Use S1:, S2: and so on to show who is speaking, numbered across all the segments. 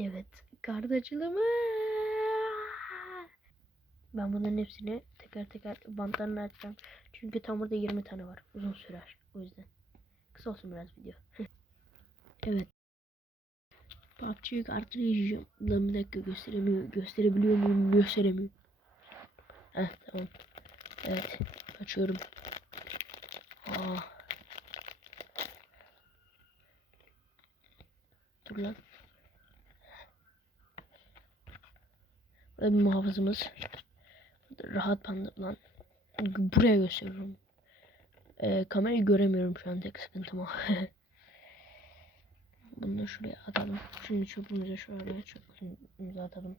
S1: Evet. Kart açılımı. Ben bunların hepsini teker teker bantlarını açacağım. Çünkü tam burada 20 tane var. Uzun sürer. O yüzden. Kısa olsun biraz video. evet. PUBG kartını yiyeceğim. Lan bir dakika gösteremiyor. Gösterebiliyor muyum? Gösteremiyorum. Heh tamam. Evet. Açıyorum. Aa. Dur lan. Burada bir muhafızımız. Rahat lan. Buraya gösteriyorum. Ee, kamerayı göremiyorum şu an tek sıkıntım o. Bunu da şuraya atalım. Şimdi çöpümüze şöyle çöpümüze atalım.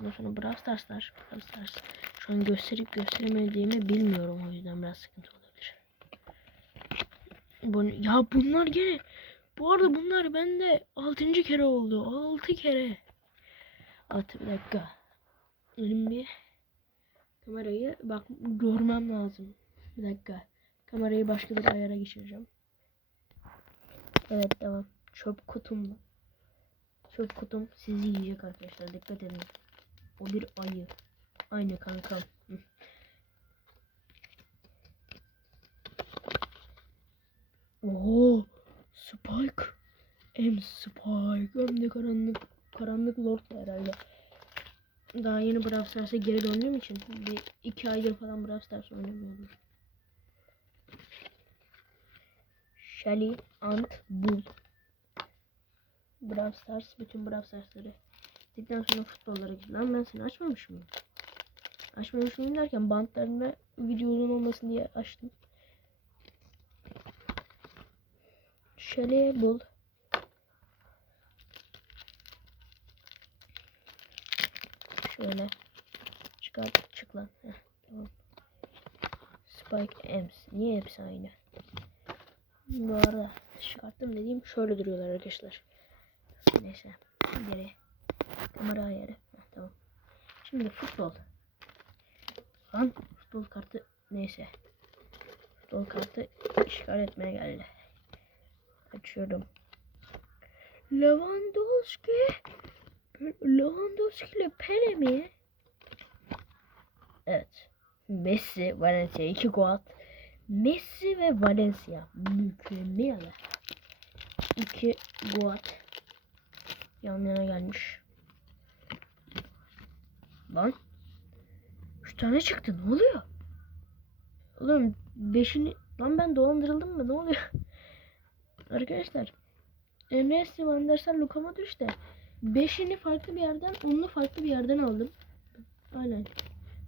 S1: Ondan sonra Brawl Stars'lar. Brawl Stars. Şu an gösterip gösteremediğimi bilmiyorum o yüzden biraz sıkıntı olabilir. Bu, ya bunlar gene bu arada bunlar bende 6. kere oldu. 6 kere. 6 bir dakika. Elim bir kamerayı bak görmem lazım. Bir dakika. Kamerayı başka bir ayara geçireceğim. Evet devam. Çöp kutum bu. Çöp kutum sizi yiyecek arkadaşlar. Dikkat edin. O bir ayı. Aynı kankam. Oo, Spike. M Spike. Hem de karanlık karanlık lord herhalde. Daha yeni Brawl Stars'a geri döndüğüm için bir iki aydır falan Brawl Stars oynamıyorum. Shelly, Ant, Bull. Brawl Stars, bütün Brawl Stars'ları. Dedikten sonra futbollara gidiyor. Lan ben seni açmamış mıyım? Açmamış mıyım derken bantlarını video uzun olmasın diye açtım. Shelly, Bull. Şöyle. Çıkar, çık lan. Heh, tamam. Spike Ems. Niye hepsi aynı? Bu arada çıkarttım dediğim şöyle duruyorlar arkadaşlar. Neyse. Geri. Kamera ayarı. Heh, tamam. Şimdi futbol. Lan futbol kartı neyse. Futbol kartı işgal etmeye geldi. Açıyorum. Lewandowski. Lewandowski ile Pele mi? Evet. Messi, Valencia iki gol. Messi ve Valencia mükemmel. İki gol at. Yan yana gelmiş. Lan. Üç tane çıktı. Ne oluyor? Oğlum beşini... Lan ben dolandırıldım mı? Ne oluyor? Arkadaşlar. Enes Van der Sar Luka mı düştü? 5'ini farklı bir yerden, 10'unu farklı bir yerden aldım. Aynen.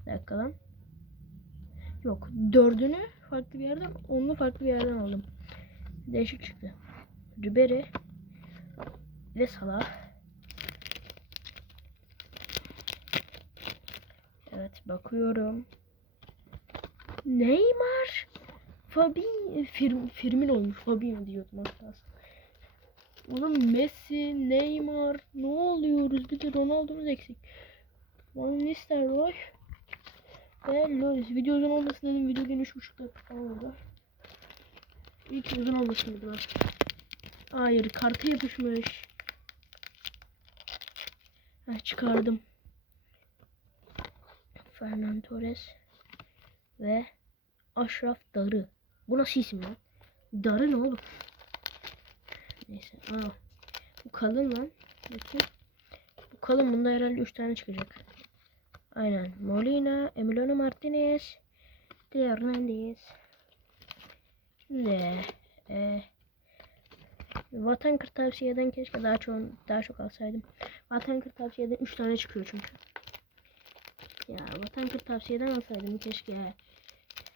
S1: Bir dakika lan. Yok. 4'ünü farklı bir yerden, 10'unu farklı bir yerden aldım. Değişik çıktı. Ribery ve Salah. Evet bakıyorum. Neymar. Fabi Fir Firmin olmuş. Fabinho diyordum az Oğlum Messi, Neymar ne oluyoruz? Bir de Ronaldo'muz eksik. Van Nistelrooy ve Loris. Video uzun olmasın dedim. Video gün 3.5 dakika falan oldu. Ki uzun olmasın dedim. ha. Hayır kartı yapışmış. Ha, çıkardım. Fernan Torres ve Aşraf Darı. Bu nasıl isim lan? Darı ne oğlum? Neyse. Aa. Bu kalın lan. Bakayım. Bu kalın. Bunda herhalde 3 tane çıkacak. Aynen. Molina, Emiliano Martinez, Teo Hernandez. Şimdi e, Vatan Kırtasiye'den keşke daha çok daha çok alsaydım. Vatan Kırtasiye'den 3 tane çıkıyor çünkü. Ya Vatan Kırtasiye'den alsaydım keşke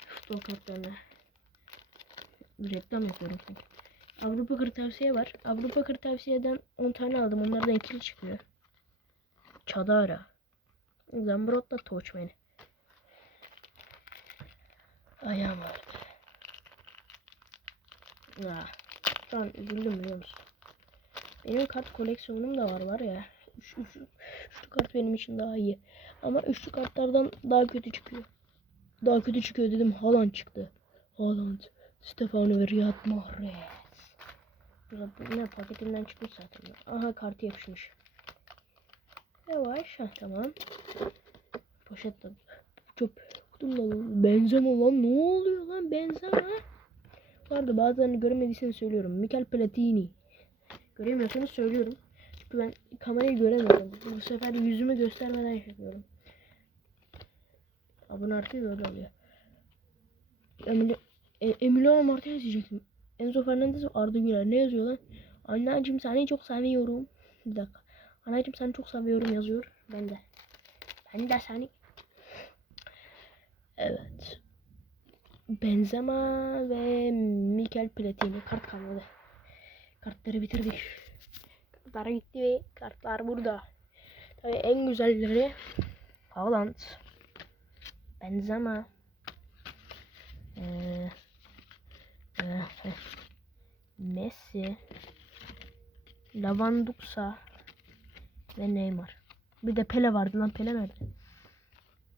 S1: futbol kartlarını. Reklam yapıyorum çünkü. Avrupa Kırtasiye var. Avrupa Kırtasiye'den 10 tane aldım. Onlardan ikili çıkıyor. Çadara. Zambrot'la Torchman'i. Ayağım ağrıdı. Ya. Şu an üzüldüm biliyor musun? Benim kart koleksiyonum da var var ya. Üç, üç, üçlü kart benim için daha iyi. Ama üçlü kartlardan daha kötü çıkıyor. Daha kötü çıkıyor dedim. Haaland çıktı. Haaland. Stefano ve Riyad Mahrez. Yine paketinden çıkmış zaten. Aha kartı yapışmış. Yavaş. Heh, tamam. Poşet de çöp. Kutumda benzeme lan. Ne oluyor lan benzeme? Bu arada bazılarını göremediyseniz söylüyorum. Mikel Platini. Göremiyorsanız söylüyorum. Çünkü ben kamerayı göremiyorum. Bu sefer yüzümü göstermeden yapıyorum. Abone artıyor öyle oluyor. Emil, e, Emiliano Martinez diyecektim. Enzo Fernandez Arda Güler. Ne yazıyor lan? Anneciğim seni çok seviyorum. Bir dakika. Anneciğim seni çok seviyorum yazıyor. Ben de. Ben de seni. Evet. Benzema ve Mikel Platini. Kart kalmadı. Kartları bitirdik. Kartlar gitti ve kartlar burada. Tabii en güzelleri Haaland. Benzema. Ee, Messi. Lavanduksa ve Neymar. Bir de Pele vardı lan Pele nerede?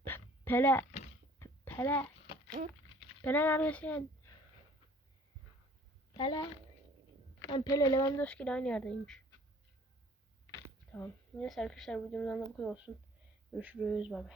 S1: P- Pele. Pele. Pele neredesin? Pele. Ben Pele Lewandowski ile aynı yerdeymiş. Tamam. Neyse arkadaşlar videomuzdan da bu kadar olsun. Görüşürüz. Bay bay.